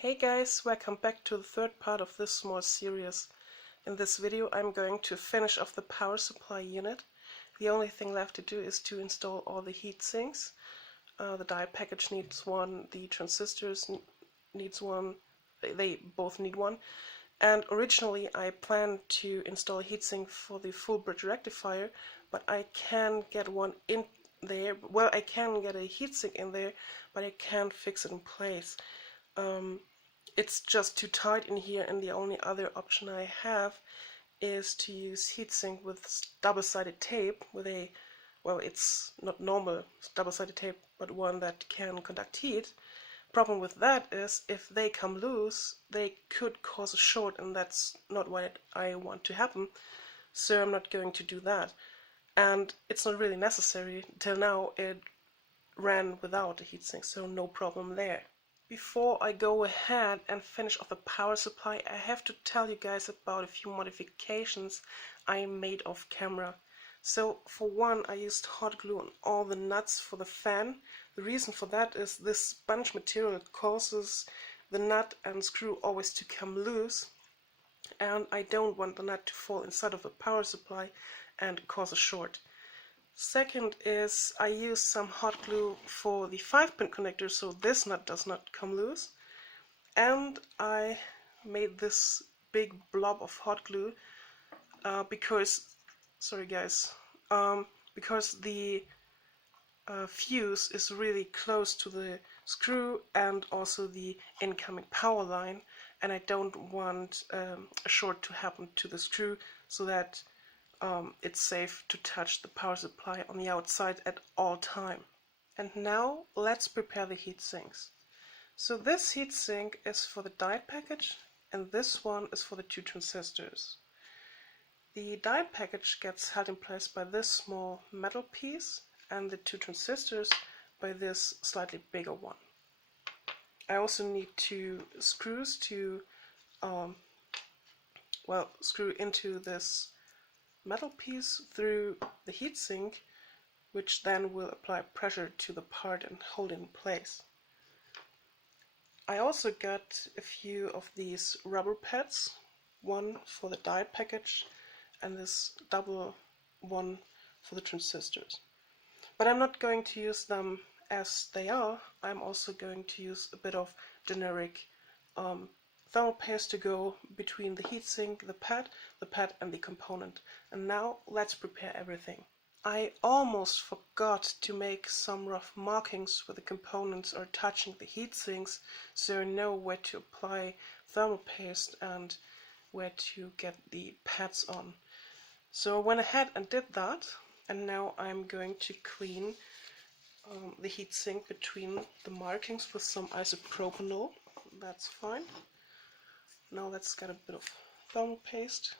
Hey guys, welcome back to the third part of this small series. In this video I'm going to finish off the power supply unit. The only thing left to do is to install all the heat sinks. The die package needs one, the transistors needs one, they both need one. And originally I planned to install a heatsink for the full bridge rectifier, but I can get one in there. Well, I can get a heatsink in there, but I can't fix it in place. It's just too tight in here, and the only other option I have is to use heatsink with double-sided tape with a, well, it's not normal double-sided tape, but one that can conduct heat. Problem with that is if they come loose, they could cause a short, and that's not what I want to happen, so I'm not going to do that. And it's not really necessary. Till now it ran without a heatsink, so no problem there. Before I go ahead and finish off the power supply, I have to tell you guys about a few modifications I made off camera. So for one, I used hot glue on all the nuts for the fan. The reason for that is this sponge material causes the nut and screw always to come loose, and I don't want the nut to fall inside of the power supply and cause a short. Second is I used some hot glue for the 5-pin connector so this nut does not come loose, and I made this big blob of hot glue because the fuse is really close to the screw and also the incoming power line, and I don't want a short to happen to the screw, so that it's safe to touch the power supply on the outside at all time. And now let's prepare the heat sinks. So this heat sink is for the die package, and this one is for the 2 transistors. The die package gets held in place by this small metal piece, and the 2 transistors by this slightly bigger one. I also need 2 screws to screw into this metal piece through the heatsink, which then will apply pressure to the part and hold it in place. I also got a few of these rubber pads, one for the die package and this double one for the transistors. But I'm not going to use them as they are. I'm also going to use a bit of generic thermal paste to go between the heatsink, the pad, and the component. And now let's prepare everything. I almost forgot to make some rough markings where the components are touching the heatsinks, so I know where to apply thermal paste and where to get the pads on. So I went ahead and did that, and now I'm going to clean the heatsink between the markings with some isopropanol. That's fine. Now let's get a bit of thermal paste.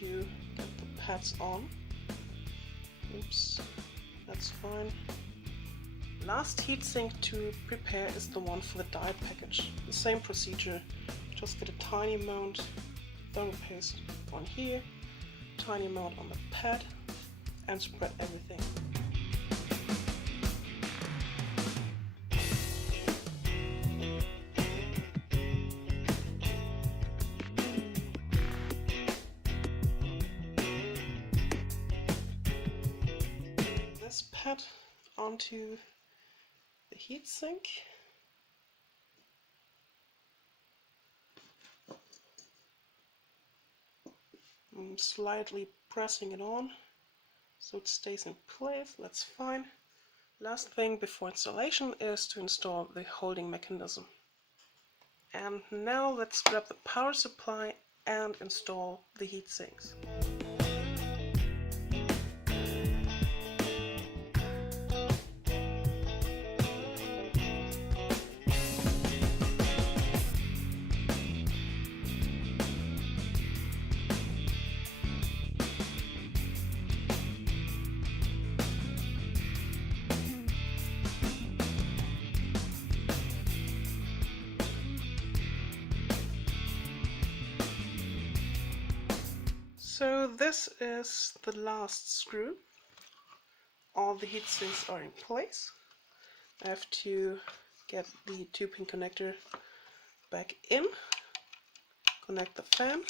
To get the pads on. Oops, that's fine. Last heatsink to prepare is the one for the die package. The same procedure, just get a tiny amount thermal paste on here, tiny amount on the pad, and spread everything. Pad onto the heatsink. I'm slightly pressing it on so it stays in place. That's fine. Last thing before installation is to install the holding mechanism. And now let's grab the power supply and install the heat sinks. So this is the last screw. All the heat sinks are in place. I have to get the 2-pin connector back in, connect the fan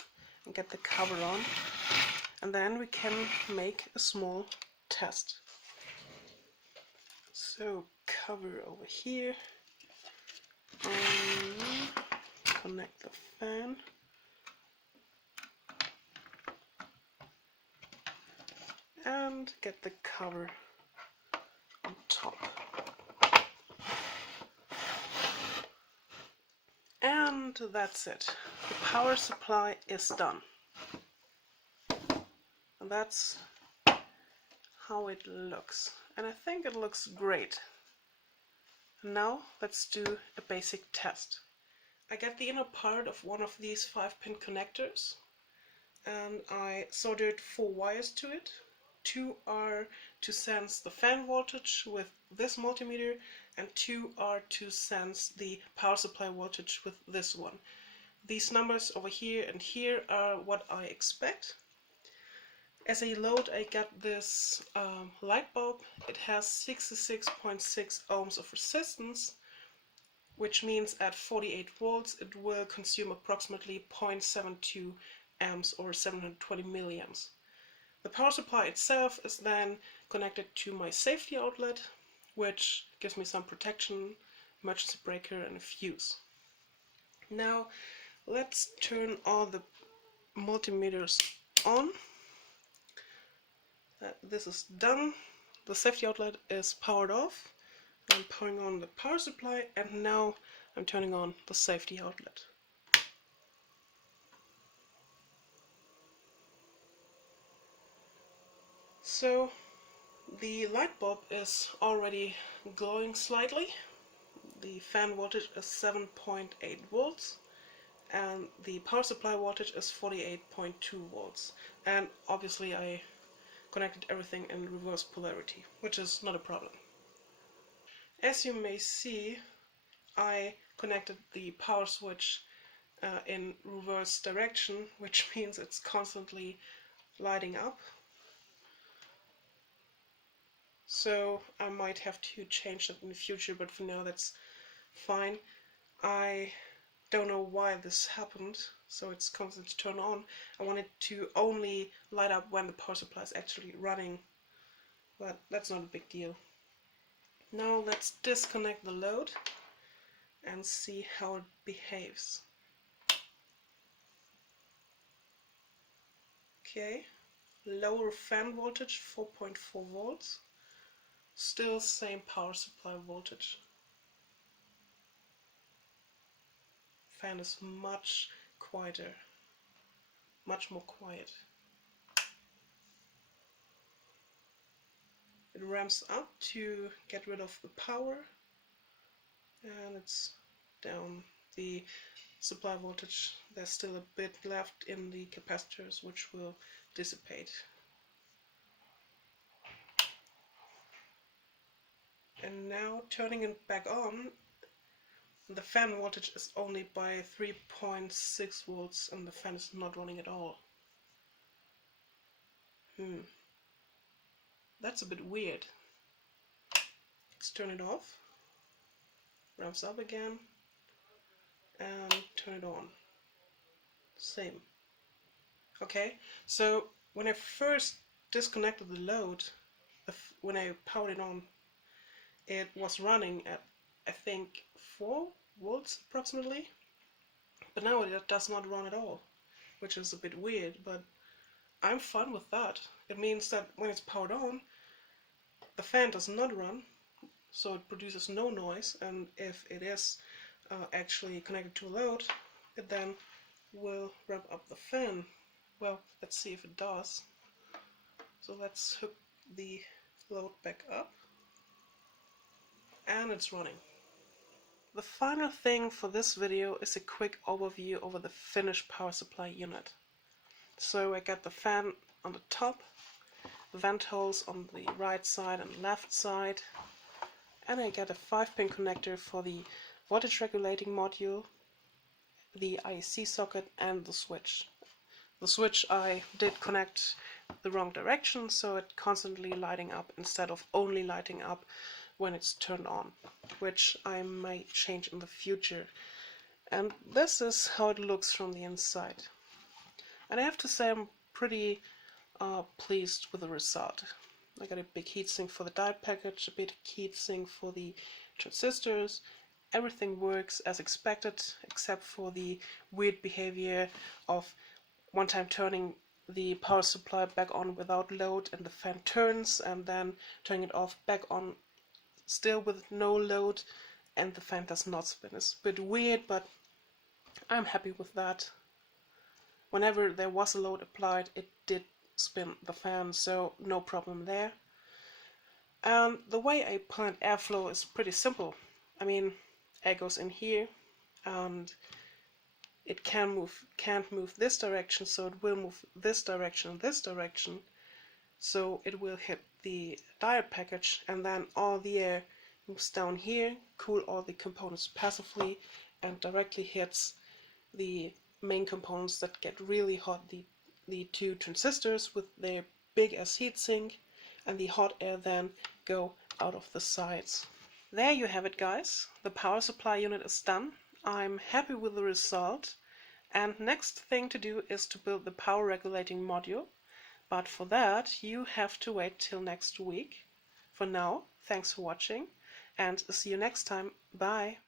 and get the cover on, and then we can make a small test. So cover over here, connect the fan, and get the cover on top. And that's it. The power supply is done. And that's how it looks. And I think it looks great. Now let's do a basic test. I get the inner part of one of these 5-pin connectors and I soldered 4 wires to it. 2 are to sense the fan voltage with this multimeter and 2 are to sense the power supply voltage with this one. These numbers over here and here are what I expect. As a load I got this light bulb. It has 66.6 ohms of resistance, which means at 48 volts it will consume approximately 0.72 amps or 720 milliamps. The power supply itself is then connected to my safety outlet, which gives me some protection, emergency breaker and a fuse. Now let's turn all the multimeters on. This is done. The safety outlet is powered off. I'm powering on the power supply and now I'm turning on the safety outlet. So the light bulb is already glowing slightly. The fan voltage is 7.8 volts and the power supply voltage is 48.2 volts. And obviously I connected everything in reverse polarity, which is not a problem. As you may see, I connected the power switch in reverse direction, which means it's constantly lighting up. So I might have to change that in the future, but for now that's fine. I don't know why this happened, so it's constant to turn on. I want it to only light up when the power supply is actually running, but that's not a big deal. Now let's disconnect the load and see how it behaves. Okay, lower fan voltage 4.4 volts, still same power supply voltage. Fan is much quieter, much more quiet. It ramps up to get rid of the power and it's down. The supply voltage, there's still a bit left in the capacitors which will dissipate. And now turning it back on, the fan voltage is only by 3.6 volts and the fan is not running at all. That's a bit weird. Let's turn it off, ramps up again, and turn it on. Same. Okay, so when I first disconnected the load, when I powered it on, it was running at I think 4 volts approximately, but now it does not run at all, which is a bit weird, but I'm fine with that. It means that when it's powered on, the fan does not run, so it produces no noise, and if it is actually connected to a load, it then will rev up the fan. Well, let's see if it does. So let's hook the load back up, and it's running. The final thing for this video is a quick overview over the finished power supply unit. So I got the fan on the top, vent holes on the right side and left side, and I got a 5-pin connector for the voltage regulating module, the IEC socket, and the switch. The switch I did connect the wrong direction, so it's constantly lighting up instead of only lighting up when it's turned on, which I might change in the future. And this is how it looks from the inside. And I have to say I'm pretty pleased with the result. I got a big heatsink for the diode package, a big heatsink for the transistors. Everything works as expected, except for the weird behavior of one time turning the power supply back on without load and the fan turns, and then turning it off back on still with no load and the fan does not spin. It's a bit weird, but I'm happy with that. Whenever there was a load applied, it did spin the fan, so no problem there. And the way I plan airflow is pretty simple. I mean, air goes in here and it can't move this direction, so it will move this direction and this direction. So it will hit the diode package, and then all the air moves down here, cool all the components passively, and directly hits the main components that get really hot, the two transistors with their big ass heatsink, and the hot air then go out of the sides. There you have it, guys. The power supply unit is done. I'm happy with the result, and next thing to do is to build the power regulating module, but for that you have to wait till next week. For now, thanks for watching and see you next time. Bye!